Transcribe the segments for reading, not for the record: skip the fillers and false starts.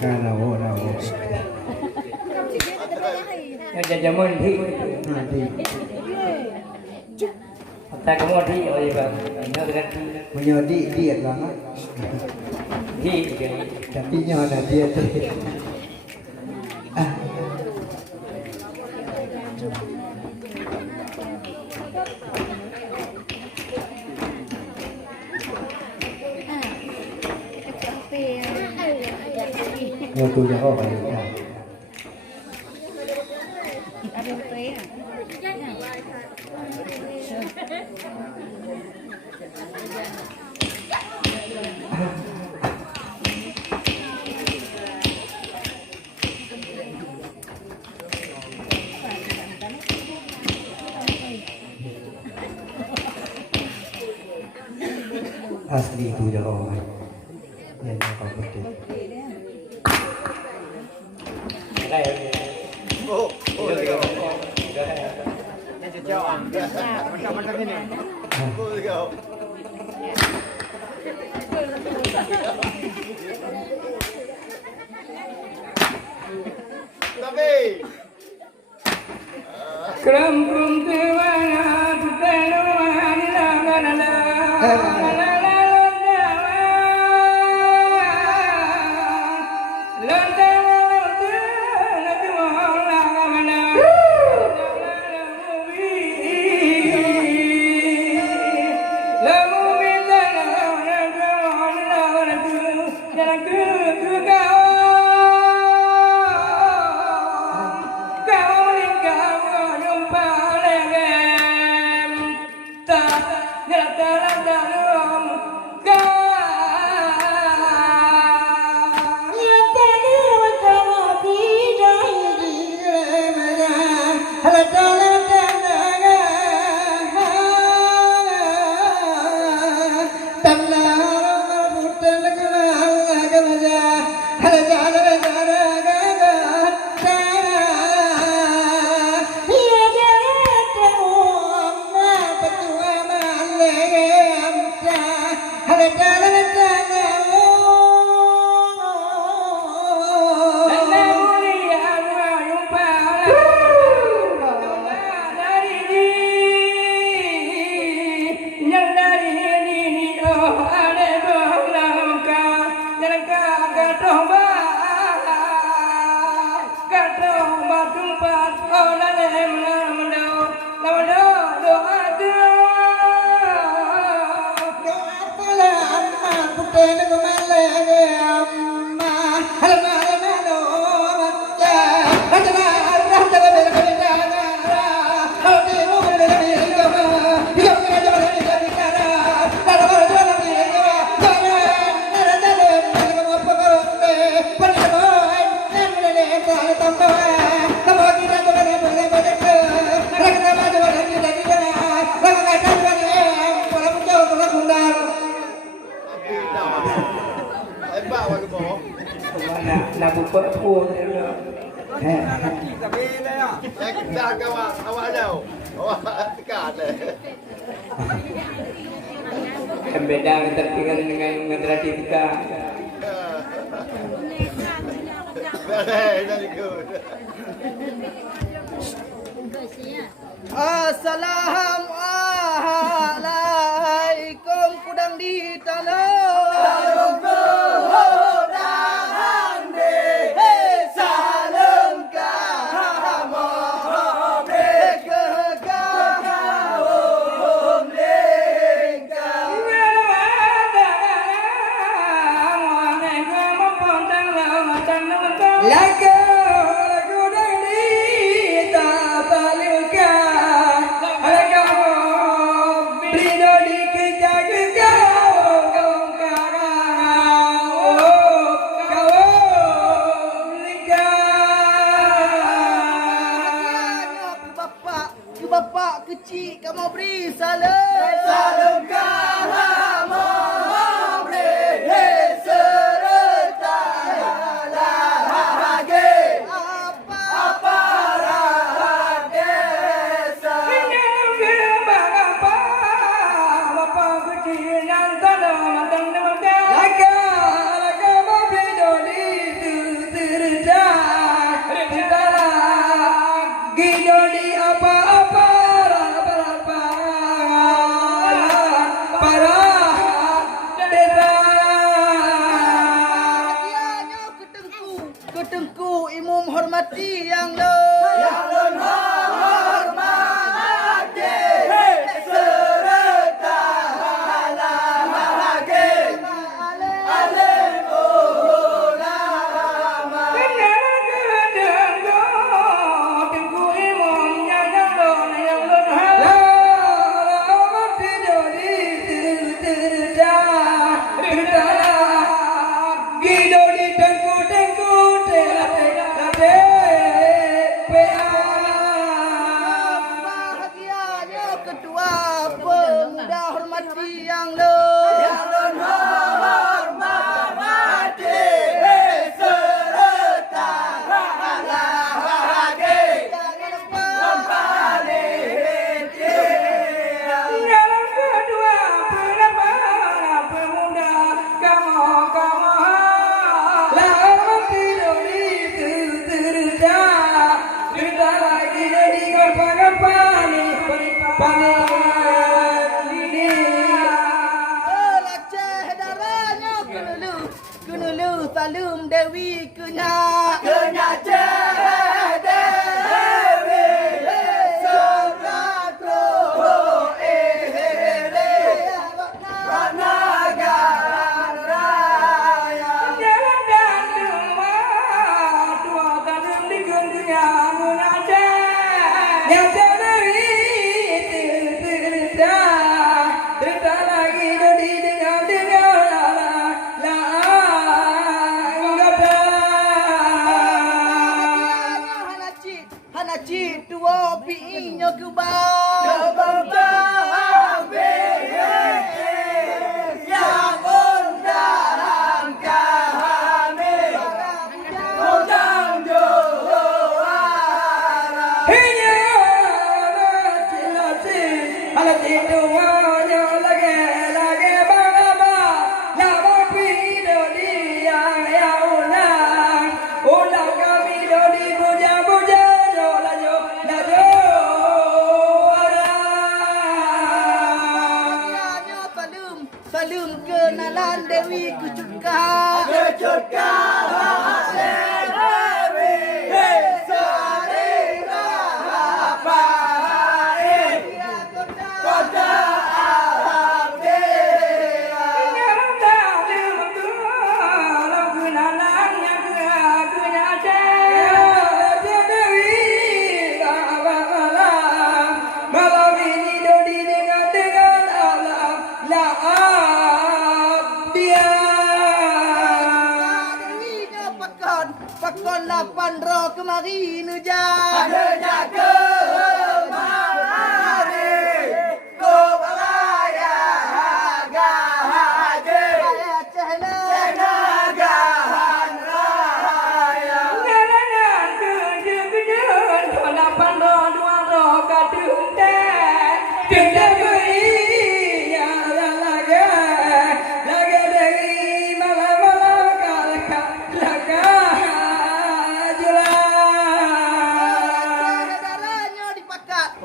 Karawo. Jamun thi. Di. Ta kamu thi oi bang. Punya diet banget. Thi. Tapi nyonya diet. Nhiều tôi cho họ phải asli itu cho họ phải nên nó còn bất kỳ Kram tewana tuteno manila là một bữa thua beda ketertinggalan dengan traditika. Assalamualaikum kudang di tanah. Bapak kecil kamu beri salam. Salam kamu beri serta bahagia. Ulu salum Dewi kenya Dewi Soratro Hanachi tua pinyo kuba yang undang kami undang juara Salum kenalan Dewi Kecutka Dewi Sarira Baik Kota Pakon 8 roh kemari nujan kemari Ko balaya gahaje Cehna gahan raya Ngalanan keje-kejen Lapan roh dua roh kadundan Denda beri nyala laga Laga dari malam-malam kalaka laga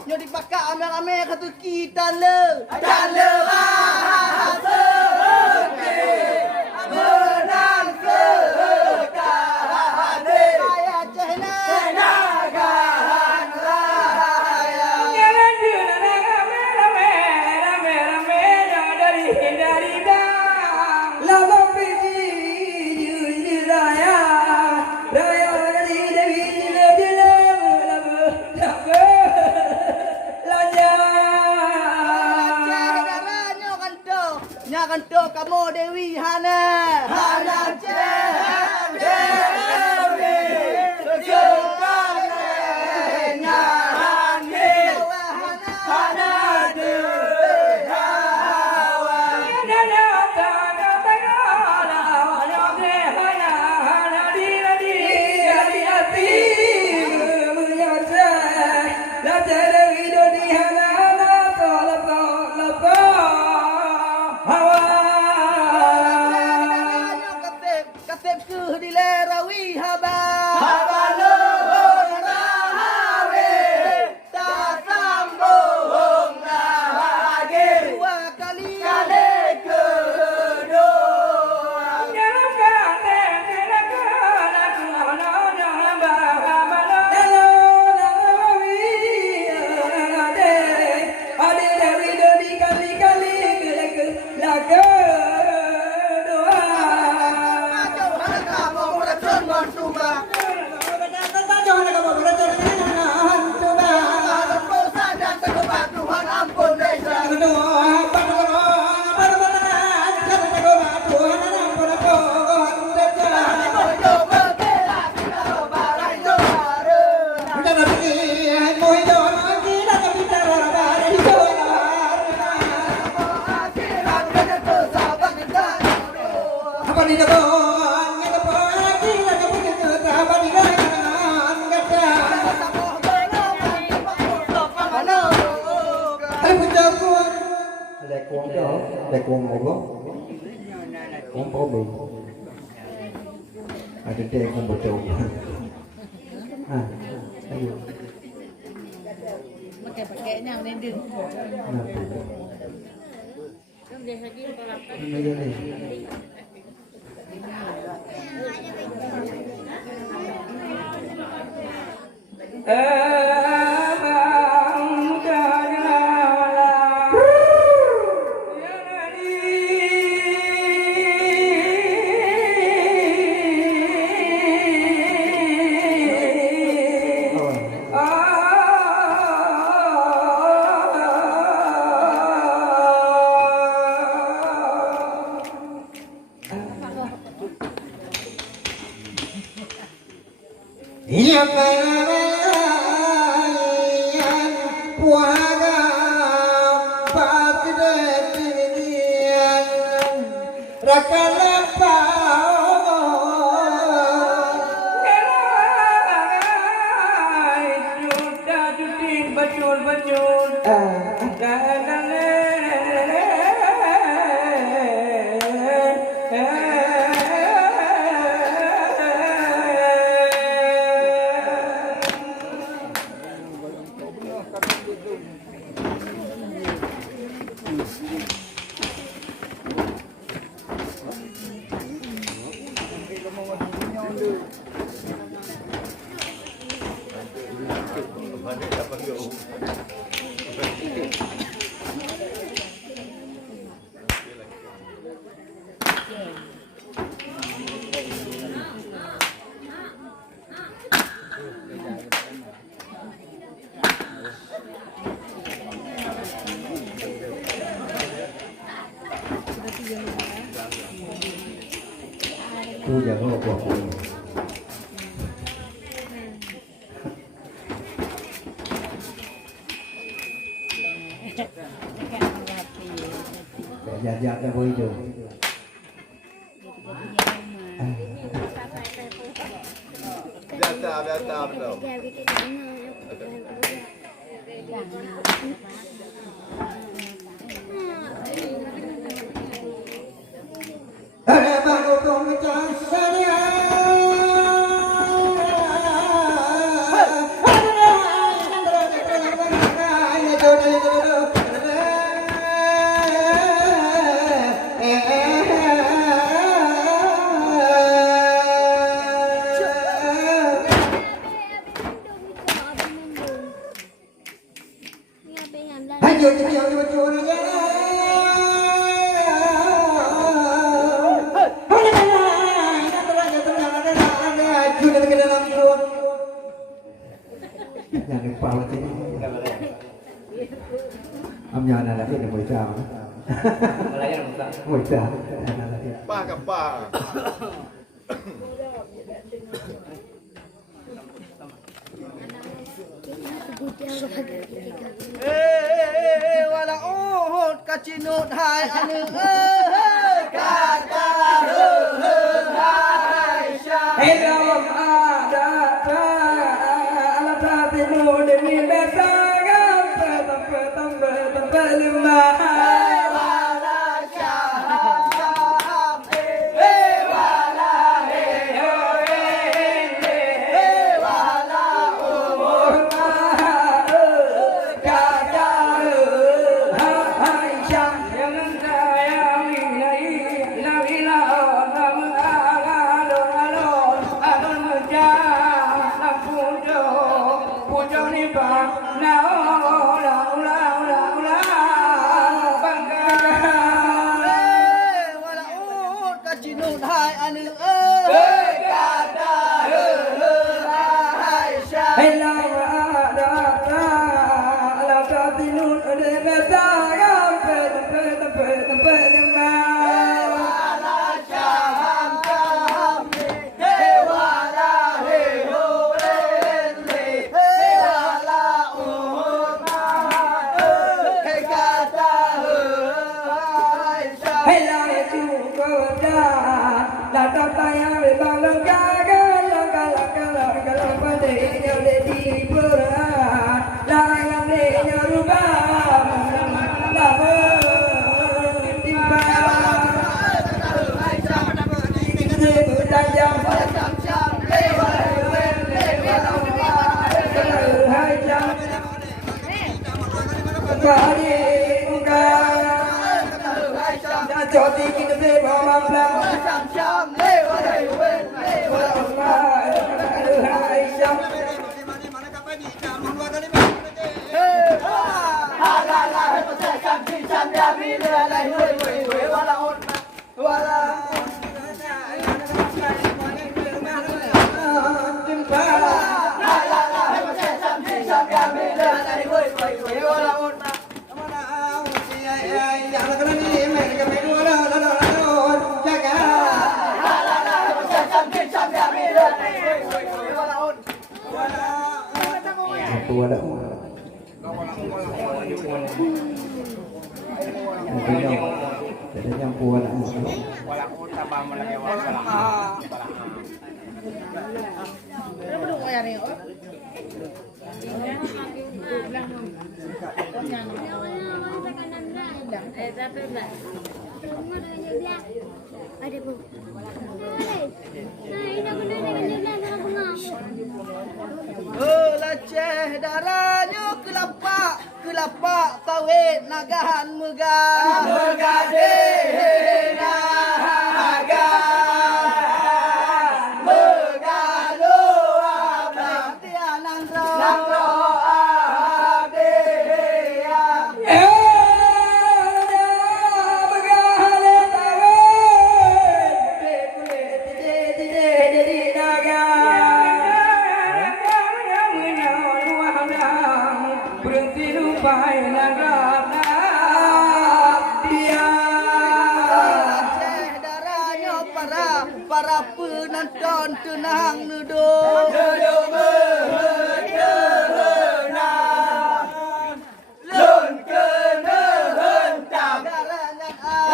Nyo dipakat amel-amel kata kita le menang sekahade saya cehna gahan raya Jalan jalan rame-rame dari dang Lama pergi jujur raya dari Dewi jila Nya kanto kamu Dewi Hana Dewi Sukanya Hana Dewi Hawa Katep ke dilerawi haba rahawe tak sambung lagi dua kali kedua Đại cuồng một gốc cũng có bị trên đây không một trụ pakai yang nên đừng Nah, Yang puaga pakdetian rakalapa tu jangan lupa aku. Jaga boleh tu. Biasa bro. Yang kepala sini. Amnya anak ini mau jam. Mau jam. Paกับป้า wala uhud kacinut hai anu kata hai Hello, ada alat timu demi besaga tempat lima. Jodi kita beba mablam sam le wala wen le wala ma hai jam campur dah. Jadi campur dah. Berapa dulu bayar ni? Ada bu. Nah, ini aku nak dengan dia sama pengamuk. Laceh darahnya kelapak kawin nagahan megah megadeh naga megalo abang tianan ro para penonton tenang duduk lun kena hentam darangan ada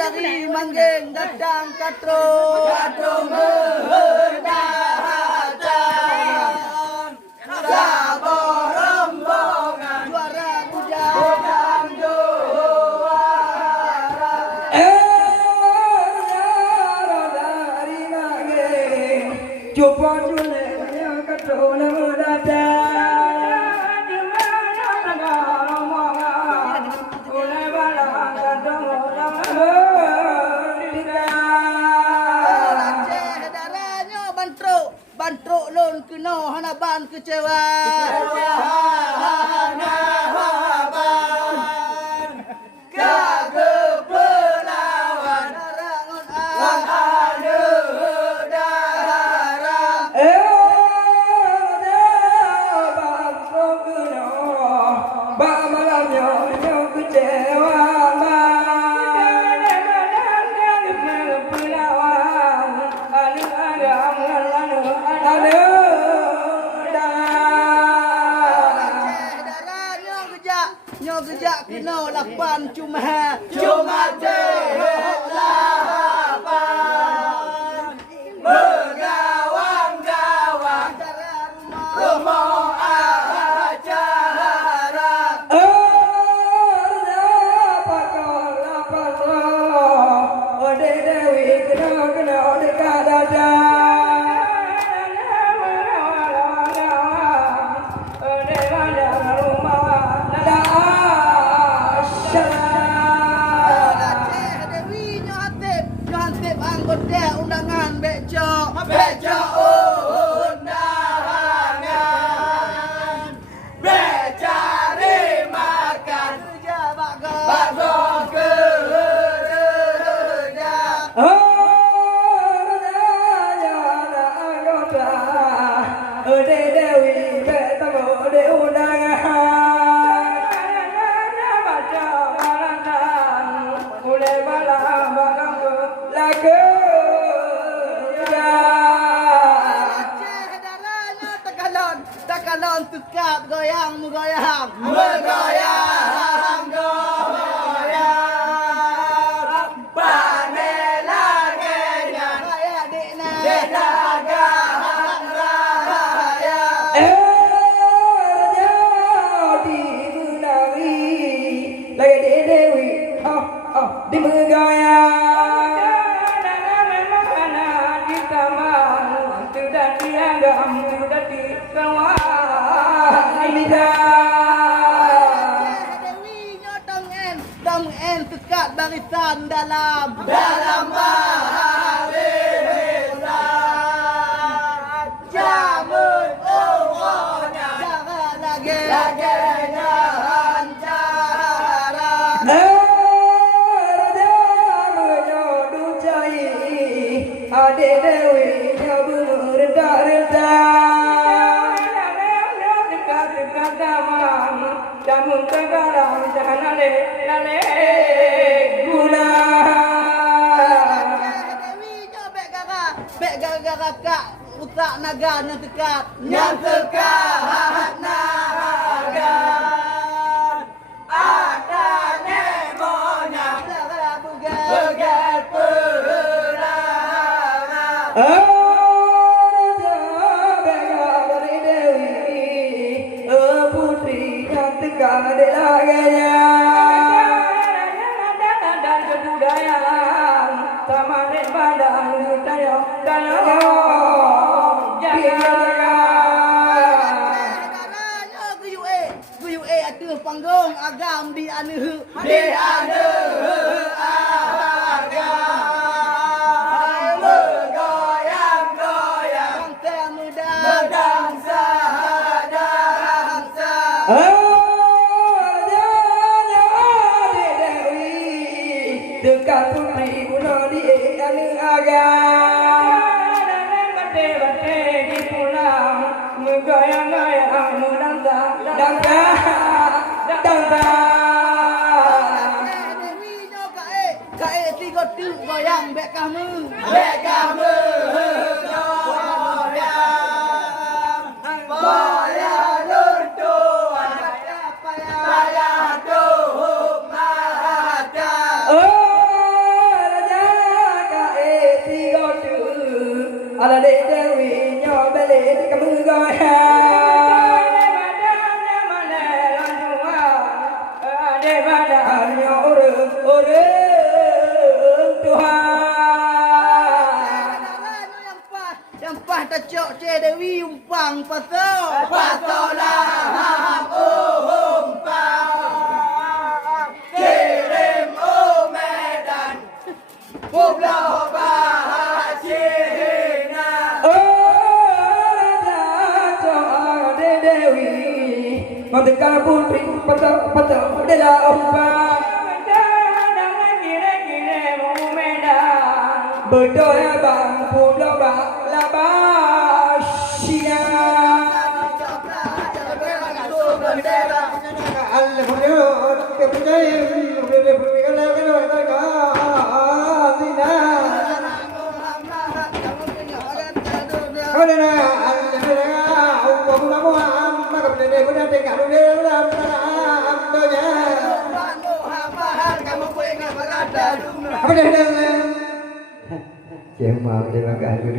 dari manggeng datang katro mendahacan sabor rombongan suara hujan juara dari manggeng coba julenya katro mendahacan bantruk lon kena hana ban kecewa hana ban kage pelawan rangon ada darah bantruk kena ba malamnya nyo kecewa Gejak kena lapan cuma lapan bergawang-gawang rumah acara ode dewi kena dekat dada undangan becok undangan becari makan bakso kerja ode dewi betamo ode undangan baca malangan mulai malam bakang lagu Takalon tukap goyang goyang panela kenya raya dikna denagahan raya jadi gunawi lagi dewi di megaya di taman sudah dianggap sudah dikawal Dewi tekat barisan dalam barisan jamun ungonya jangan lagi hancara damang damung tegalang jangan lale guna Dewi jo bek gara kak utak naga yang tekat Yang dekat naga ada nemonya begat perang. Putri yang tegak di laganya dan kebudayaan tamarin padang dayong Guyu ada panggung agam di anu Di anu agam bergoyang-goyang Bangsa muda berdangsa dekat putri bunuh di anu agam bate di pulang menggoyang-goyang mudangsa dangsa Dewi jo kae tiga tu goyang bek kamu Bek kamu goyang Boya luntuan Payah tuhuk mahada ala de dewi nyo bele di kamu goyang de mana nyo orang Tuhan yang pas tacok ce Dewi umpang pasal Pasolah umpang Kirim Medan Pulau Bahasina Merdeka putri patah adalah umpang berdoa bang pulau Bahasina Jangan maaf terima kasih